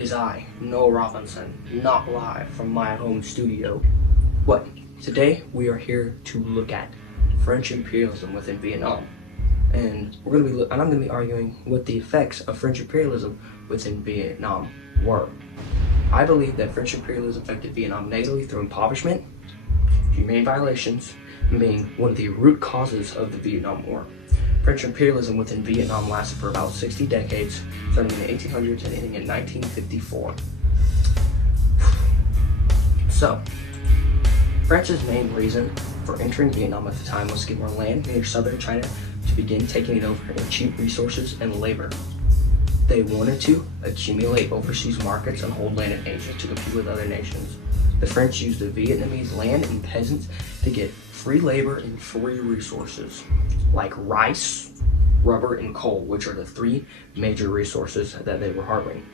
Is I, Noah Robinson, not live from my home studio. What? Today we are here to look at French imperialism within Vietnam, and I'm going to be arguing what the effects of French imperialism within Vietnam were. I believe that French imperialism affected Vietnam negatively through impoverishment, humane violations, and being one of the root causes of the Vietnam War. French imperialism within Vietnam lasted for about 60 decades, starting in the 1800s and ending in 1954. So, France's main reason for entering Vietnam at the time was to get more land near southern China to begin taking it over in cheap resources and labor. They wanted to accumulate overseas markets and hold land in Asia to compete with other nations. The French used the Vietnamese land and peasants to get free labor and free resources like rice, rubber, and coal, which are the three major resources that they were harboring.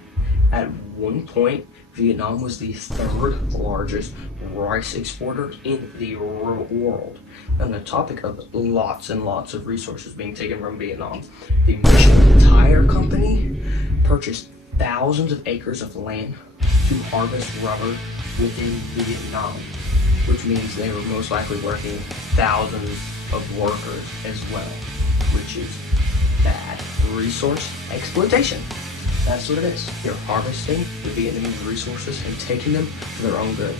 At one point, Vietnam was the third largest rice exporter in the world. On the topic of lots and lots of resources being taken from Vietnam, the Michelin Tire Company purchased thousands of acres of land to harvest rubber within Vietnam, which means they were most likely working thousands of workers as well, which is bad resource exploitation. That's what it is. They're harvesting the Vietnamese resources and taking them for their own good.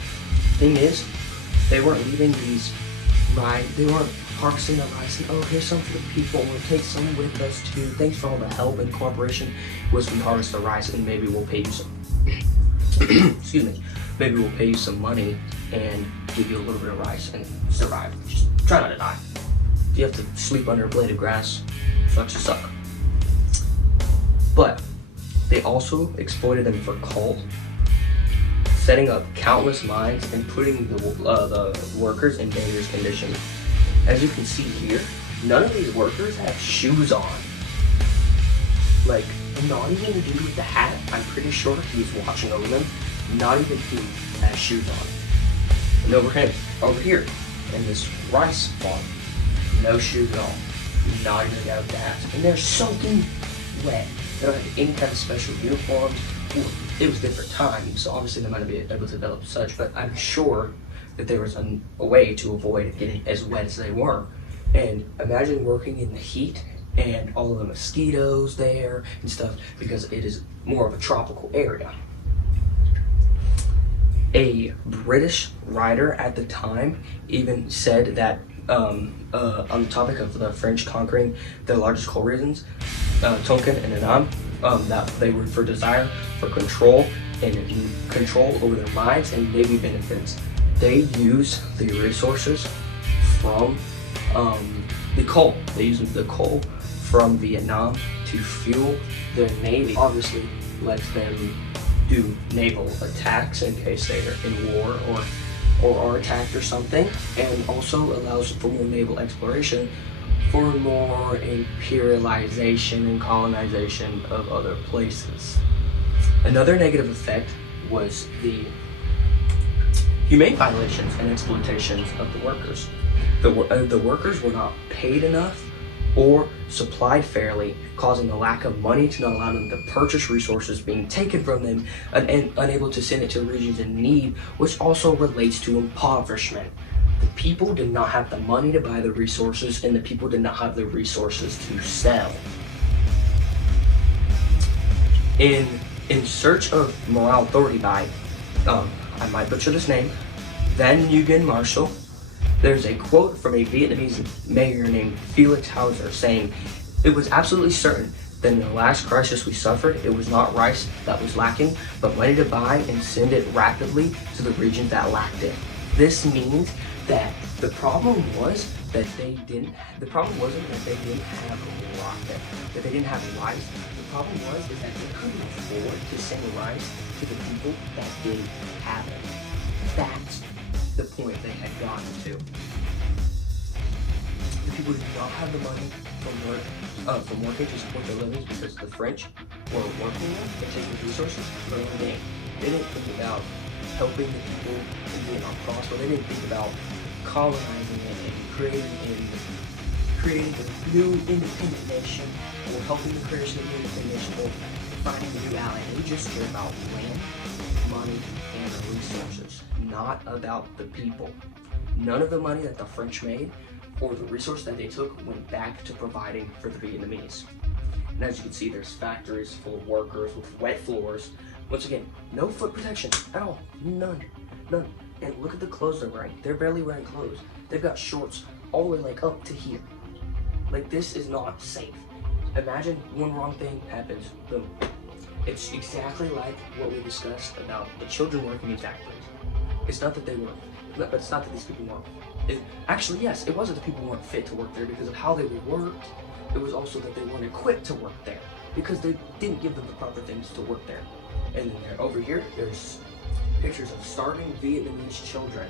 Thing is, they weren't leaving they weren't harvesting the rice and, oh, here's some for the people, we'll take some with us too. Thanks for all the help and cooperation. Was we harvest the rice and maybe we'll pay you some excuse me, maybe we'll pay you some money and give you a little bit of rice and survive. Just try not to die. If you have to sleep under a blade of grass, sucks to suck. But they also exploited them for coal, setting up countless mines and putting the workers in dangerous conditions. As you can see here, none of these workers have shoes on. Like, not even the dude with the hat, I'm pretty sure he's watching over them. Not even he has shoes on. And over here, in this rice farm, no shoes at all. Not even a guy with the hat. And they're soaking wet. They don't have any kind of special uniforms. It was different times, so obviously they might not be able to develop such, but I'm sure that there was a way to avoid getting as wet as they were. And imagine working in the heat and all of the mosquitoes there and stuff, because it is more of a tropical area. A British writer at the time even said that on the topic of the French conquering the largest coal regions, Tonkin and Annam, that they were for desire for control and control over their mines and navy benefits. They use the resources from the coal. They use the coal from Vietnam to fuel their navy. Obviously, lets them do naval attacks in case they're in war or are attacked or something, and also allows for more naval exploration for more imperialization and colonization of other places. Another negative effect was the humane violations and exploitations of the workers. The workers were not paid enough or supplied fairly, causing a lack of money to not allow them to purchase resources being taken from them and unable to send it to regions in need, which also relates to impoverishment. The people did not have the money to buy the resources, and the people did not have the resources to sell. In Search of Moral Authority by, I might butcher this name, Van Nguyen Marshall, there's a quote from a Vietnamese mayor named Felix Hauser saying, "It was absolutely certain that in the last crisis we suffered, it was not rice that was lacking, but money to buy and send it rapidly to the regions that lacked it." This means that the problem wasn't that they didn't have rocket, that they didn't have rice. The problem was is that they couldn't afford to send rice to the people that didn't have it. That's the point they had gotten to. The people did not have the money from working to support their livings because the French were working them and taking resources for their own gain. They didn't think about helping the people in Vietnam prosper. They didn't think about colonizing it and creating a new independent nation, or helping the creation of the independent nation, or finding a new ally. They just care about land, money, and resources, not about the people. None of the money that the French made or the resource that they took went back to providing for the Vietnamese. And as you can see, there's factories full of workers with wet floors. Once again, no foot protection at all. None. And look at the clothes they're wearing. They're barely wearing clothes. They've got shorts all the way like up to here. Like, this is not safe. Imagine one wrong thing happens, boom. It's exactly like what we discussed about the children working in factories. It's not that they weren't, it's not that these people weren't. Actually, yes, it wasn't that people weren't fit to work there because of how they were worked. It was also that they weren't equipped to work there because they didn't give them the proper things to work there. And then over here, there's pictures of starving Vietnamese children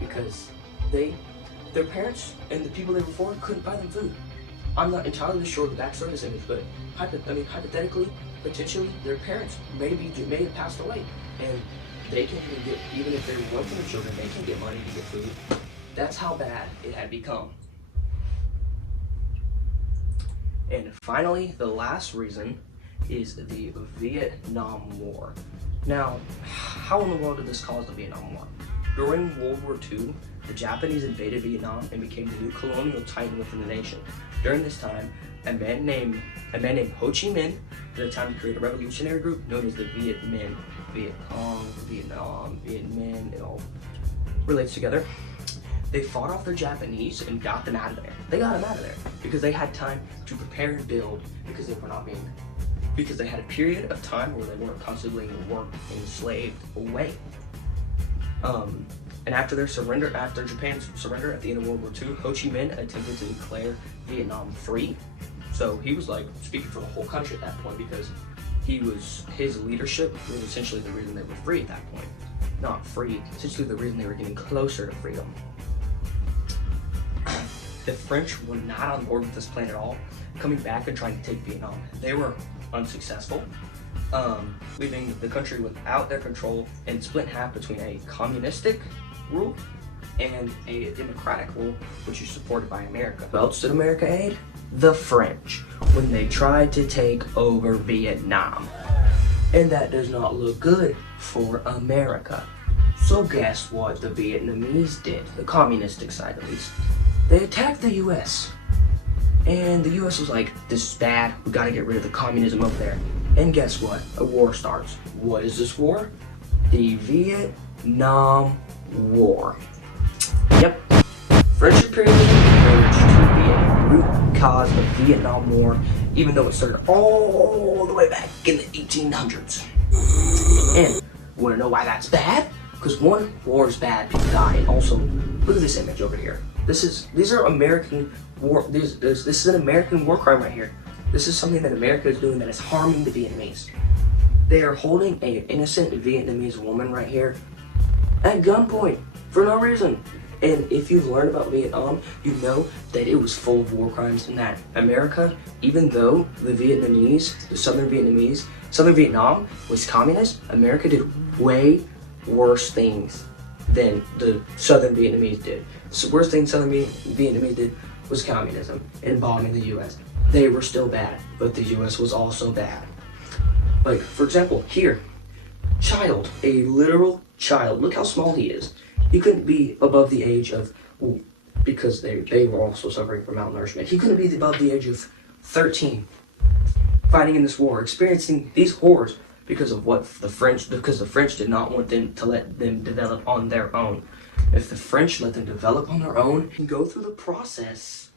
because their parents and the people they were for couldn't buy them food. I'm not entirely sure the backstory of this image, but hypothetically, potentially, their parents may have passed away, and they can't even get, even if they're welcoming children, they can't get money to get food. That's how bad it had become. And finally, the last reason is the Vietnam War. Now, how in the world did this cause the Vietnam War? During World War II, the Japanese invaded Vietnam and became the new colonial titan within the nation. During this time, a man named Ho Chi Minh at the time to create a revolutionary group known as the Viet Minh. Viet Cong, Vietnam, Viet Minh, it all relates together. They fought off their Japanese and got them out of there. They got them out of there because they had time to prepare and build because they had a period of time where they weren't constantly worked and enslaved away. And after Japan's surrender at the end of World War II, Ho Chi Minh attempted to declare Vietnam free. So he was like speaking for the whole country at that point because his leadership was essentially the reason they were free at that point. Not free, essentially the reason they were getting closer to freedom. The French were not on board with this plan at all, coming back and trying to take Vietnam. They were unsuccessful, leaving the country without their control and split in half between a communistic rule and a democratic rule, which is supported by America. Who else did America aid? The French, when they tried to take over Vietnam. And that does not look good for America. So guess what the Vietnamese did, the communistic side at least? They attacked the US. And the US was like, this is bad, we gotta get rid of the communism over there. And guess what? A war starts. What is this war? The Vietnam War. Yep. French imperialism emerged to be a root cause of the Vietnam War, even though it started all the way back in the 1800s. And you wanna know why that's bad? Because one, war is bad, people die, and also, look at this image over here. These are American war. This is an American war crime right here. This is something that America is doing that is harming the Vietnamese. They are holding an innocent Vietnamese woman right here at gunpoint for no reason. And if you've learned about Vietnam, you know that it was full of war crimes and that America, even though the Southern Vietnam was communist, America did way worse things than the Southern Vietnamese did. So the worst thing Southern Vietnamese did was communism and bombing the US. They were still bad, but the US was also bad. Like, for example, here, child, a literal child, look how small he is. He couldn't be above the age of, because they were also suffering from malnourishment. He couldn't be above the age of 13, fighting in this war, experiencing these horrors because the French did not want them to let them develop on their own. If the French let them develop on their own and go through the process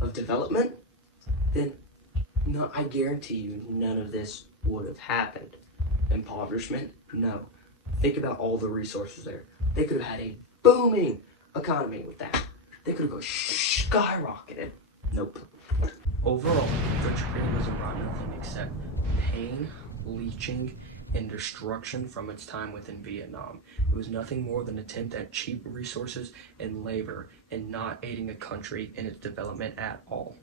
of development, then I guarantee you none of this would have happened. Impoverishment? No. Think about all the resources there. They could have had a booming economy with that. They could have skyrocketed. Nope. Overall, French imperialism brought nothing except pain, leeching, and destruction from its time within Vietnam. It was nothing more than an attempt at cheap resources and labor and not aiding a country in its development at all.